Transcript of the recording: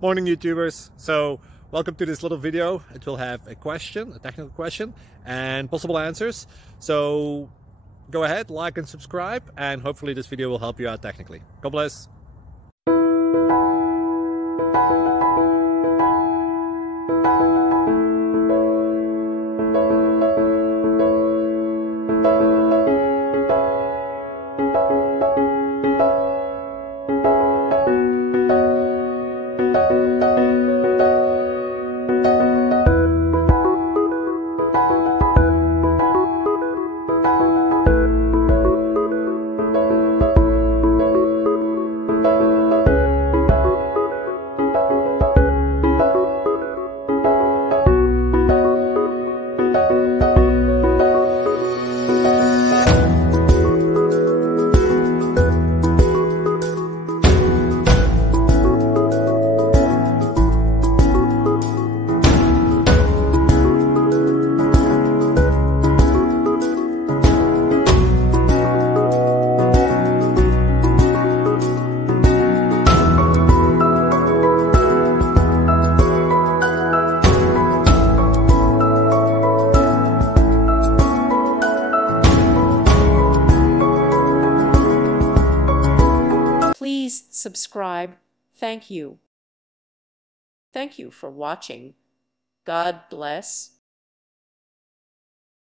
Morning YouTubers. So welcome to this little video. It will have a question, a technical question, and possible answers. So go ahead, like and subscribe, and hopefully this video will help you out technically. God bless. Please subscribe. Thank you. Thank you for watching. God bless.